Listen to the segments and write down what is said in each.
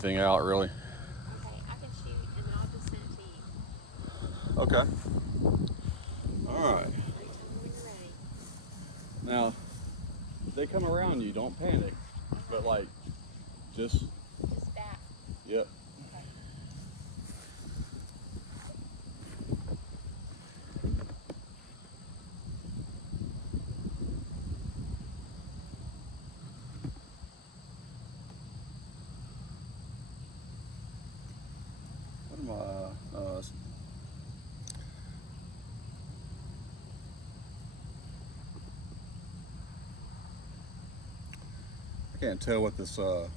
Thing out really. Okay, I can shoot and then I'll just send it to you. Okay. All right. Tell me when you're ready. Now, if they come around you, don't panic. But like, just back. yep. Okay. What am I? I can't tell what this. Let's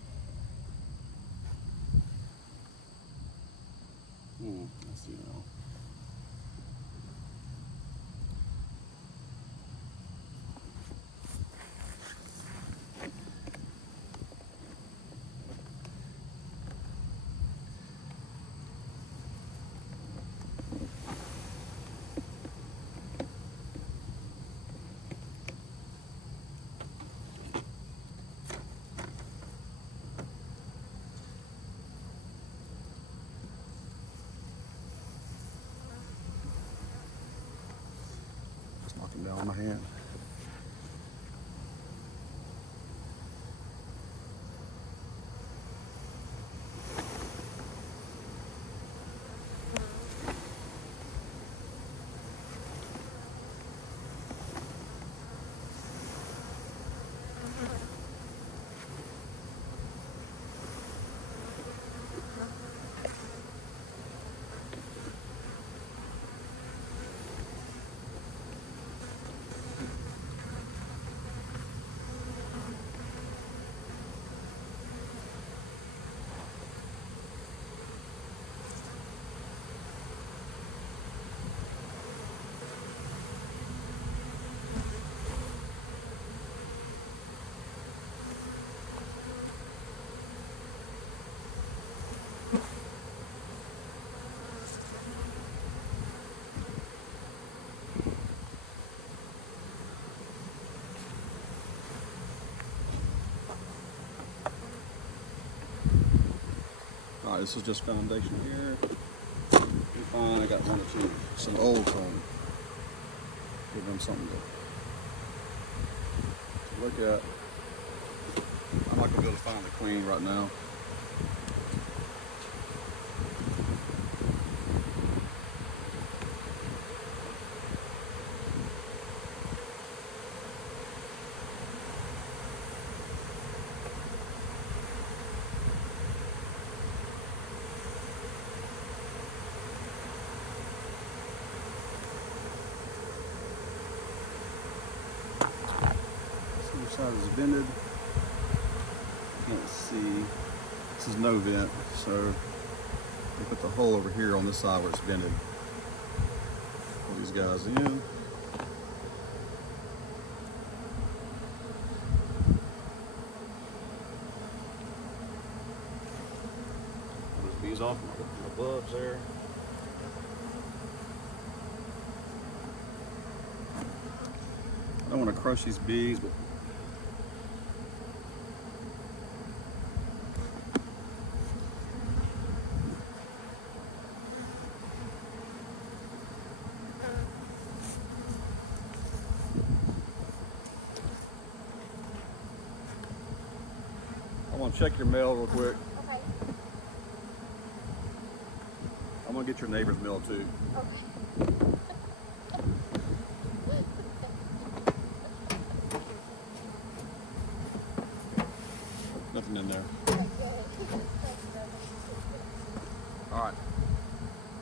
see now. Just knocking down my hand. All right, this is just foundation here. You're fine. I got one or two, some old foam. Give them something to look at. I'm not gonna be able to find the queen right now. This side is vented. Let's see. This is no vent, so we put the hole over here on this side where it's vented. Pull these guys in. Pull those bees off my gloves there. I don't want to crush these bees, but I want to check your mail real quick. Okay. I'm gonna get your neighbor's mail too. Okay. Nothing in there. Okay, good. All right.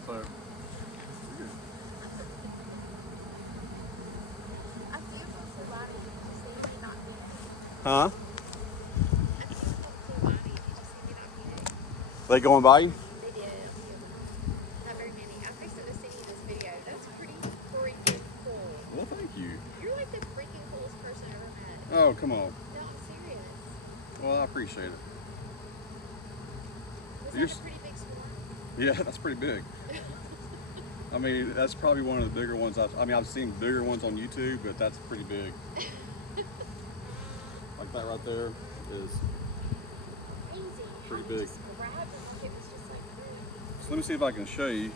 So. I see you post a lot of you just say you're not being. Huh? I see you post a lot of you just say you're not being. They going by you? They did. Not very many. After I started sending you this video, that's pretty freaking cool. Well, thank you. You're like the freaking coolest person I ever met. Oh, come on. No, I'm serious. Well, I appreciate it. Was You're that a pretty big swarm? Yeah, that's pretty big. I mean, that's probably one of the bigger ones. I've seen bigger ones on YouTube, but that's pretty big. Like that right there is Crazy. pretty How they big. just grab let me see if I can show you.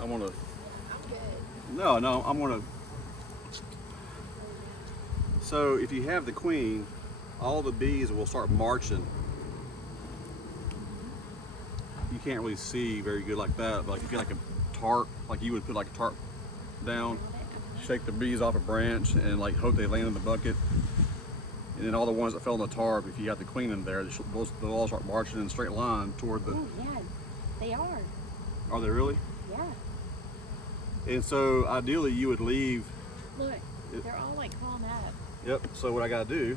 I want to. I'm good. No, I'm gonna. So if you have the queen, all the bees will start marching. You can't really see very good like that, but like if you get like a tarp, like you would put like a tarp down, shake the bees off a branch and like hope they land in the bucket. And then all the ones that fell in the tarp, if you got the queen in there, they'll all start marching in a straight line toward the. Oh yeah, they are. Are they really? Yeah. And so ideally you would leave. Look, they're all like calm up. Yep, so what I gotta do.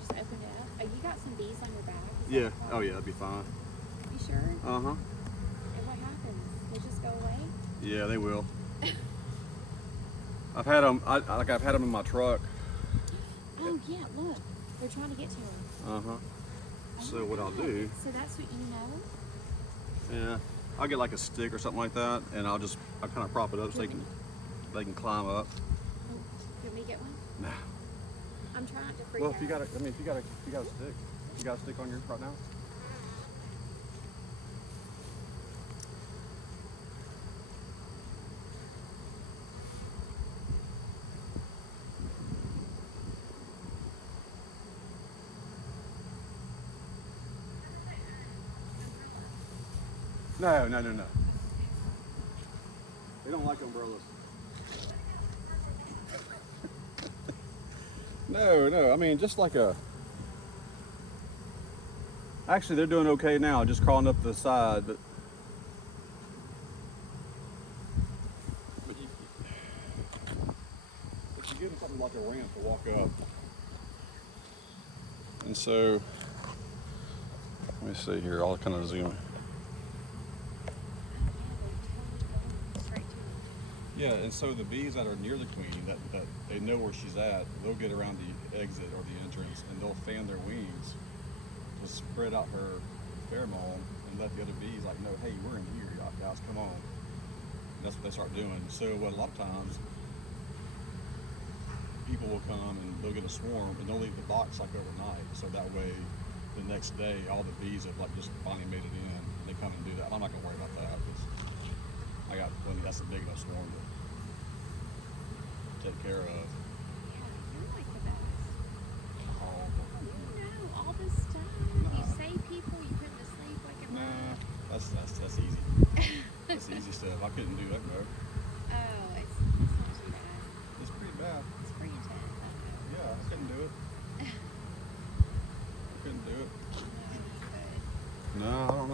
Just open it up. Oh, you got some bees on your back? Yeah, oh yeah, that'd be fine. You sure? Uh-huh. And what happens? They just go away? Yeah, they will. I've had them, I've had them in my truck. Oh yeah, look. They're trying to get to him. Uh-huh. So what I'll do. So that's what you know? Yeah, I'll get like a stick or something like that, and I'll kind of prop it up so they can climb up. Oh, can we get one? Nah. I'm trying to freak Well, out. if you got a stick, you got a stick on your right now. No. They don't like umbrellas. No, I mean just like a. Actually, they're doing okay now, just crawling up the side, but you give them something like a ramp to walk up. And so, let me see here, I'll kind of zoom in. Yeah, and so the bees that are near the queen, that they know where she's at, they'll get around the exit or the entrance and they'll fan their wings to spread out her pheromone and let the other bees like know, hey, we're in here, guys, come on. And that's what they start doing. So a lot of times, people will come and they'll get a swarm and they'll leave the box like overnight. So that way, the next day, all the bees have like just finally made it in. And they come and do that. I'm not gonna worry about that because I got plenty. That's a big enough swarm to take care of. You're like the best. Oh, You know all this stuff. You save people, you put them to sleep like a nah, that's easy. That's easy stuff. I couldn't do that, bro. Oh, it's not too bad. It's pretty bad. It's pretty intense. Yeah, I couldn't do it. I couldn't do it. No, you could. No, I don't know.